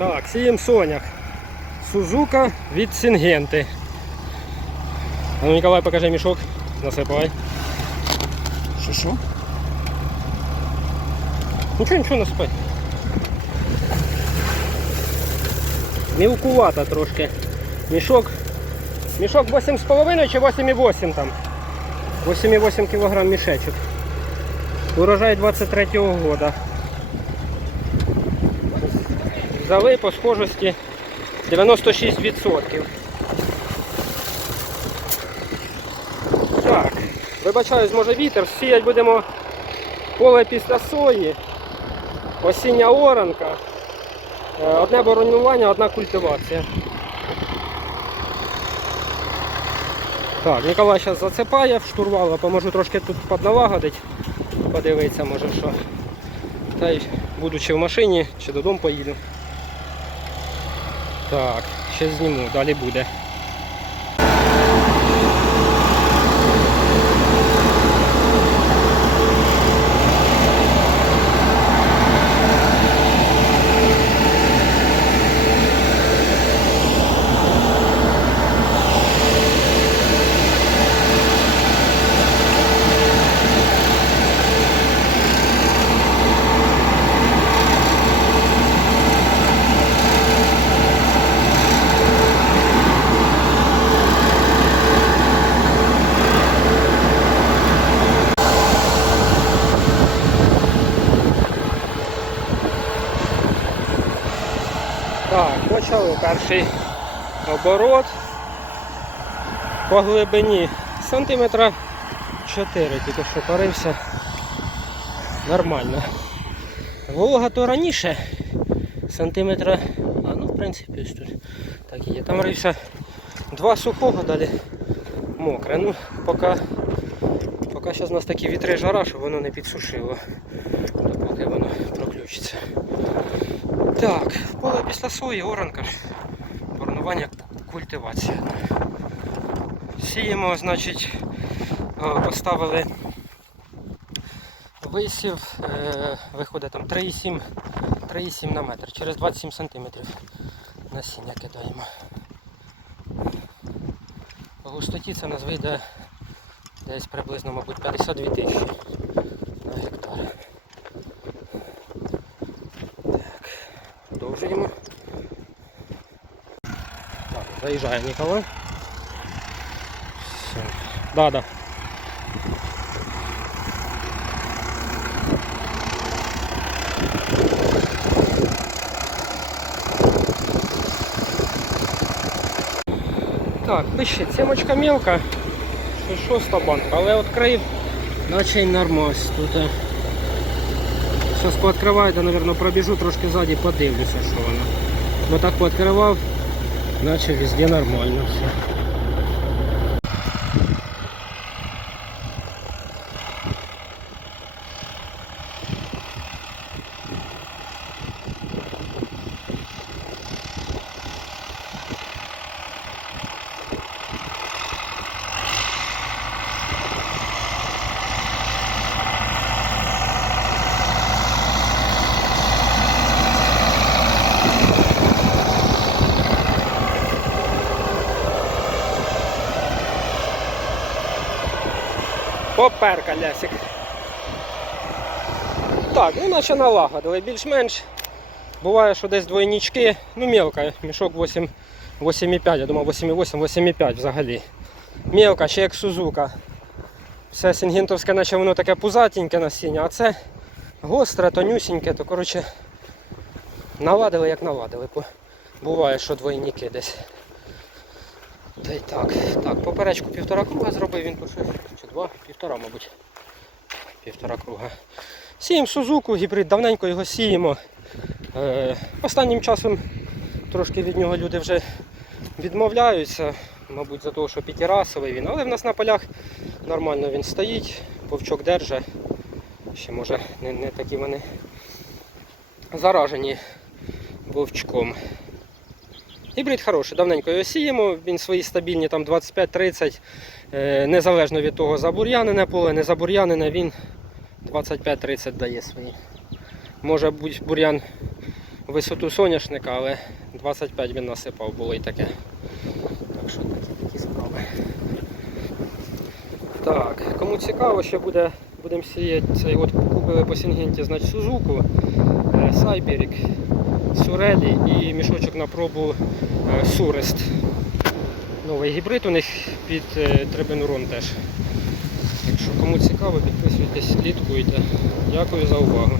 Так, сієм сонях. Сузука від Сінгенти. А ну, Ніколай, покажи мішок. Насипай. Що що? Нічого, нічого насипай. Мілкувата трошки. Мішок. Мішок 8,5 чи 8,8 там. 8,8 кг мішечок. Урожай 23-го года. Взяли по схожості 96%. Так, вибачаюсь, може вітер, сіять будемо поле після сої, осіння оранка, Е, одне боронування, одна культивація. Так, Ніколай зараз зацепає в штурвал, поможу трошки тут подналагодить, подивитися, може що. Та й будучи в машині, чи додому поїду. Так, ще зніму, далі буде. Так, почали перший оборот по глибині сантиметра 4, тільки що парився нормально. Волога то раніше сантиметра, а ну в принципі ось тут так і є. Там рився два сухого, далі мокре. Ну, поки, поки зараз у нас такі вітри жара, щоб воно не підсушило, допоки воно проключиться. Так, після сої, оранка, ж, боронування, культивація. Сіємо, значить, поставили висів, е, виходить там 3,7 3,7 на метр, через 27 сантиметрів насіння кидаємо. По густоті це нас вийде десь приблизно, мабуть, 52 тисячі на гектар. Так, продовжуємо. Так, заїжджає Нікола. Все. Да, да. Так, пише, цемочка мелка, що шоста банка, але відкрив, наче й нормас тут. Е. Зараз пооткриваю, наверное, пробіжу трошки ззаді, подивлюся, що воно. Бо так пооткривав, наче везде нормально все. Поперка лясик. Так, ну наче налагодили більш-менш. Буває, що десь двойнички, ну мелка, мішок 8, 8,5, я думав 8,8, 8,5 взагалі. Мелка, ще як Сузука. Все сінгентовське, наче воно таке пузатеньке насіння, а це гостре, тонюсіньке, то коротше наладили як наладили. Буває, що двойники десь. Та й так. Так, поперечку півтора круга зробив, він тут чи два, півтора, мабуть. Півтора круга. Сіємо Сузуку, гібрид, давненько його сіємо. Е, останнім часом трошки від нього люди вже відмовляються, мабуть, за того, що п'ятирасовий він, але в нас на полях нормально він стоїть, вовчок держа. Ще може не, не такі вони заражені вовчком. Гібрид хороший, давненько його сіємо, він свої стабільні там 25-30, е, незалежно від того, забур'янене поле, не забур'янене, він 25-30 дає свої. Може бути бур'ян висоту соняшника, але 25 він насипав, було і таке. Так що такі, такі справи. Так, кому цікаво, що буде, будемо сіяти цей от купили по Сінгенті, значить Сузуку, е, Сурелі і мішочок на пробу е, Сурест. Новий гібрид у них під требенурон Трибенурон теж. Якщо кому цікаво, підписуйтесь, слідкуйте. Дякую за увагу.